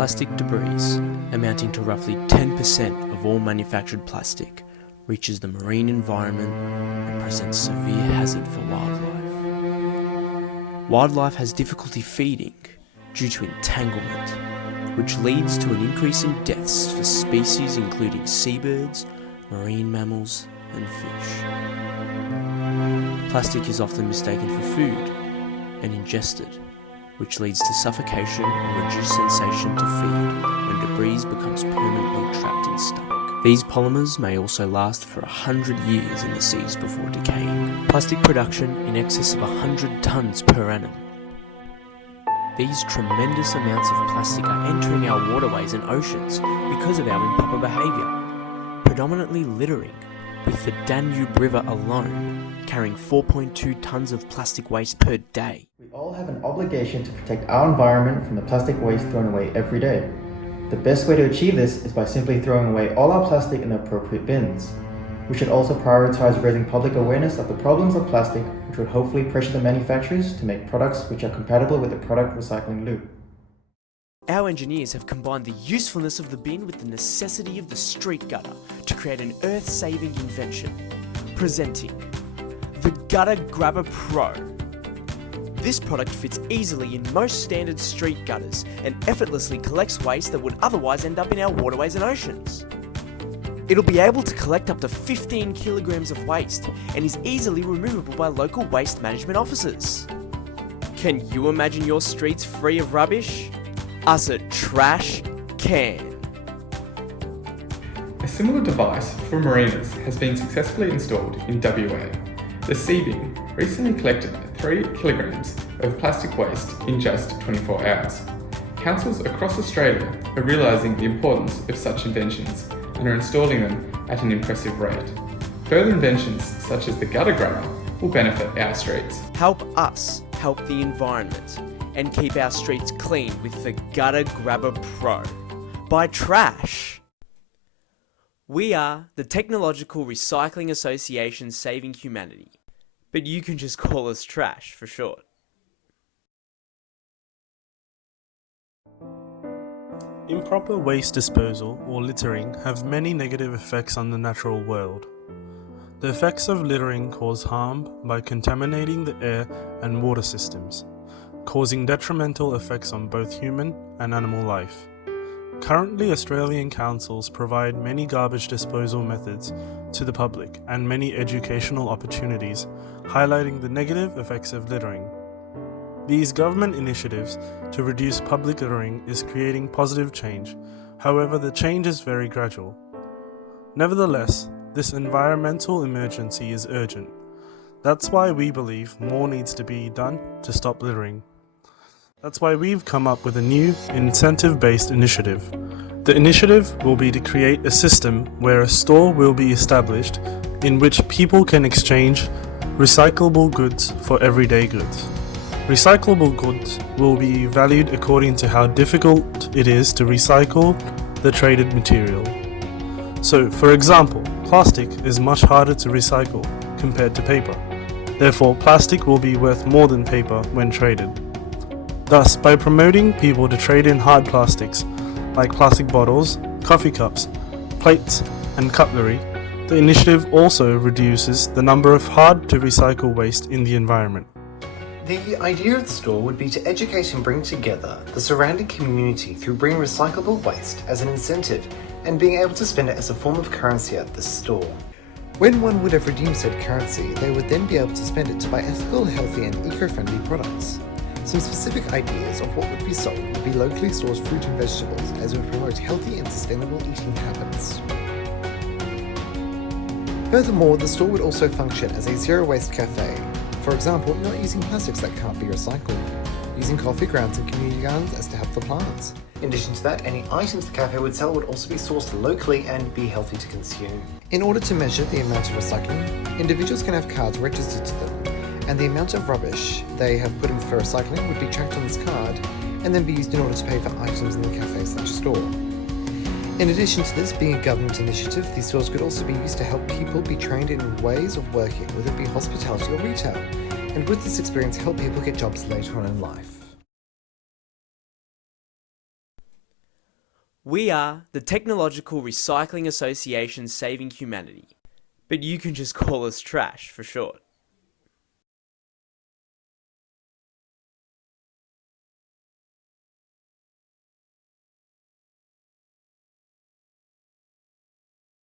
Plastic debris, amounting to roughly 10% of all manufactured plastic, reaches the marine environment and presents severe hazard for wildlife. Wildlife has difficulty feeding due to entanglement, which leads to an increase in deaths for species including seabirds, marine mammals, and fish. Plastic is often mistaken for food and ingested, which leads to suffocation or reduced sensation to feed when debris becomes permanently trapped in stomach. These polymers may also last for 100 years in the seas before decaying. Plastic production in excess of 100 tonnes per annum. These tremendous amounts of plastic are entering our waterways and oceans because of our improper behaviour, predominantly littering, with the Danube River alone carrying 4.2 tonnes of plastic waste per day. We all have an obligation to protect our environment from the plastic waste thrown away every day. The best way to achieve this is by simply throwing away all our plastic in the appropriate bins. We should also prioritise raising public awareness of the problems of plastic, which would hopefully pressure the manufacturers to make products which are compatible with the product recycling loop. Our engineers have combined the usefulness of the bin with the necessity of the street gutter to create an earth-saving invention. Presenting the Gutter Grabber Pro. This product fits easily in most standard street gutters and effortlessly collects waste that would otherwise end up in our waterways and oceans. It'll be able to collect up to 15 kilograms of waste and is easily removable by local waste management officers. Can you imagine your streets free of rubbish? Us at T.R.A.S.H can. A similar device for marinas has been successfully installed in WA. The C-bin recently collected 3 kilograms of plastic waste in just 24 hours. Councils across Australia are realising the importance of such inventions and are installing them at an impressive rate. Further inventions such as the gutter grabber will benefit our streets. Help us help the environment and keep our streets clean with the Gutter Grabber Pro by T.R.A.S.H. We are the Technological Recycling Association Saving Humanity, but you can just call us T.R.A.S.H for short. Improper waste disposal or littering have many negative effects on the natural world. The effects of littering cause harm by contaminating the air and water systems, causing detrimental effects on both human and animal life. Currently, Australian councils provide many garbage disposal methods to the public and many educational opportunities, highlighting the negative effects of littering. These government initiatives to reduce public littering is creating positive change. However, the change is very gradual. Nevertheless, this environmental emergency is urgent. That's why we believe more needs to be done to stop littering. That's why we've come up with a new incentive-based initiative. The initiative will be to create a system where a store will be established in which people can exchange recyclable goods for everyday goods. Recyclable goods will be valued according to how difficult it is to recycle the traded material. So, for example, plastic is much harder to recycle compared to paper. Therefore, plastic will be worth more than paper when traded. Thus, by promoting people to trade in hard plastics, like plastic bottles, coffee cups, plates, and cutlery, the initiative also reduces the number of hard-to-recycle waste in the environment. The idea of the store would be to educate and bring together the surrounding community through bringing recyclable waste as an incentive and being able to spend it as a form of currency at the store. When one would have redeemed said currency, they would then be able to spend it to buy ethical, healthy and eco-friendly products. Some specific ideas of what would be sold would be locally sourced fruit and vegetables, as it would promote healthy and sustainable eating habits. Furthermore, the store would also function as a zero-waste cafe. For example, not using plastics that can't be recycled, using coffee grounds and community gardens as to help the plants. In addition to that, any items the cafe would sell would also be sourced locally and be healthy to consume. In order to measure the amount of recycling, individuals can have cards registered to them, and the amount of rubbish they have put in for recycling would be tracked on this card and then be used in order to pay for items in the cafe/store. In addition to this being a government initiative, these stores could also be used to help people be trained in ways of working, whether it be hospitality or retail, and with this experience help people get jobs later on in life. We are the Technological Recycling Association Saving Humanity, but you can just call us Trash for short.